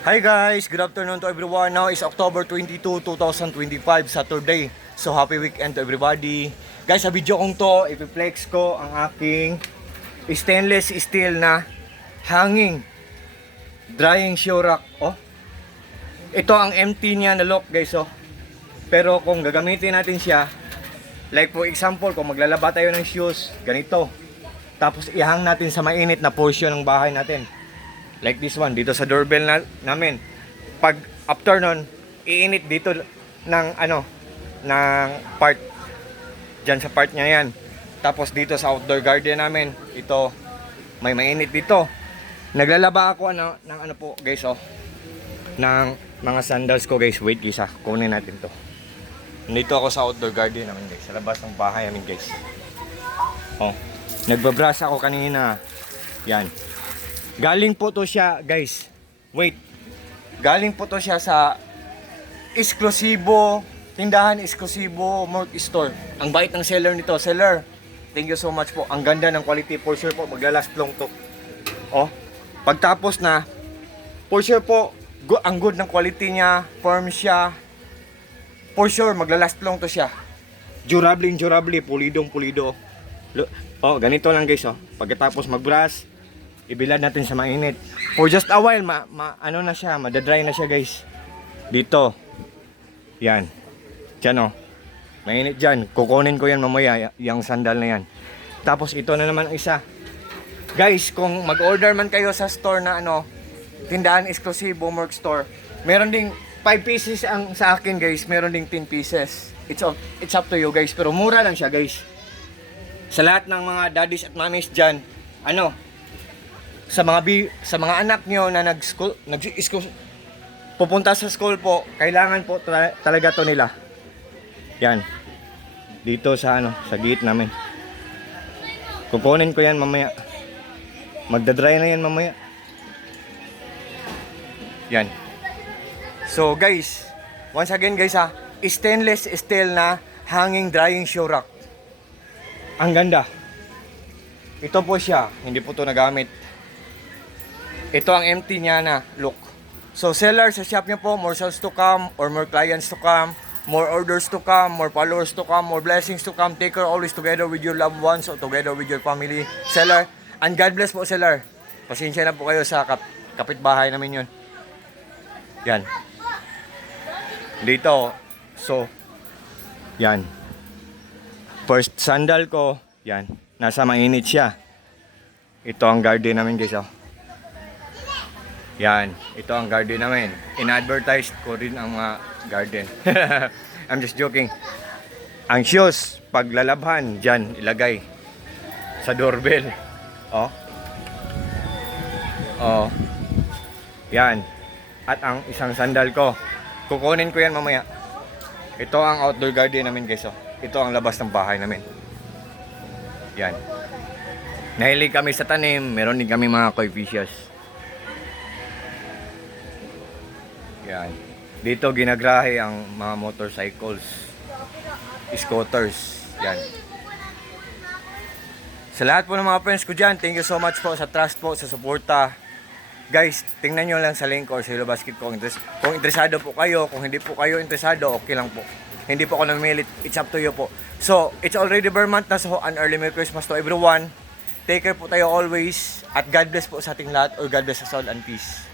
Hi guys, good afternoon to everyone. Now is October 22, 2025, Saturday. So happy weekend to everybody. Guys, sa video kong to, ipiplex ko ang aking stainless steel na hanging drying shoe rack. Oh, ito ang empty niya na lock guys. Oh. Pero kung gagamitin natin siya, like for example, kung maglalaba tayo ng shoes, ganito. Tapos ihang natin sa mainit na portion ng bahay natin. Like this one, dito sa doorbell namin. Pag after nun, iinit dito ng ng part. Diyan sa part niya yan. Tapos dito sa outdoor garden namin, ito, may mainit dito. Naglalaba ako ng po guys, oh. Ng mga sandals ko guys. Wait guys, kunin natin to. Nandito ako sa outdoor garden namin guys. Sa labas ng bahay namin guys. Oh, nagbabrush ako kanina. Yan. Galing po to siya, guys. Wait. Galing po to siya sa Eksklusibo, tindahan Eksklusibo Merch Store. Ang bait ng seller nito. Seller, thank you so much po. Ang ganda ng quality. For sure po, maglalast long to. Oh, pagtapos na, for sure po, ang good ng quality niya. Firm siya. For sure, maglalast long to siya. Durable, pulido. Oh, ganito lang guys, oh. Pagkatapos mag-brush, ibilad natin sa mainit. For just a while, na siya, madadry na siya guys. Dito. Yan. Diyan oh. Mainit dyan. Kukunin ko yan mamaya, yung sandal na yan. Tapos ito na naman ang isa. Guys, kung mag-order man kayo sa store na tindahan Eksklusibo Merch Store, meron ding 5 pieces ang sa akin guys, meron ding 10 pieces. It's up to you guys, pero mura lang siya guys. Sa lahat ng mga daddies at mommies dyan, sa mga anak niyo na nag-school, pupunta sa school po, kailangan po talaga to nila. Yan. Dito sa sa gate namin. Kukunin ko yan mamaya. Magda-dry na yan mamaya. Yan. So guys, once again guys stainless steel na hanging drying shoe rack. Ang ganda. Ito po siya, hindi po to nagamit. Ito ang empty niya na look. So seller sa shop niyo po, more sales to come or more clients to come, more orders to come, more followers to come, more blessings to come. Take care always together with your loved ones or together with your family. Seller, and God bless po seller. Pasensya na po kayo sa kapitbahay namin yun. Yan. Dito. So, yan. First sandal ko, yan. Nasa mainit siya. Ito ang garden namin guys, oh. Yan, ito ang garden namin. In-advertise ko rin ang mga garden. I'm just joking. Ang shoes, paglalabhan, dyan, ilagay. Sa doorbell. Oh. Oh. Yan. At ang isang sandal ko, kukunin ko yan mamaya. Ito ang outdoor garden namin guys. Oh. Ito ang labas ng bahay namin. Yan. Nahilig kami sa tanim, meron din kami mga koi fishes. Yan. Dito ginagrahe ang mga motorcycles, scooters. Yan. Sa lahat po ng mga friends ko dyan, thank you so much po sa trust po, sa suporta. Guys, tingnan nyo lang sa link or sa Hello Basket ko. Kung interesado po kayo, kung hindi po kayo interesado, okay lang po. Hindi po ako namilit, it's up to you po. So, it's already Vermont na, so an early Merry Christmas to everyone. Take care po tayo always. At God bless po sa ating lahat, or God bless us all and peace.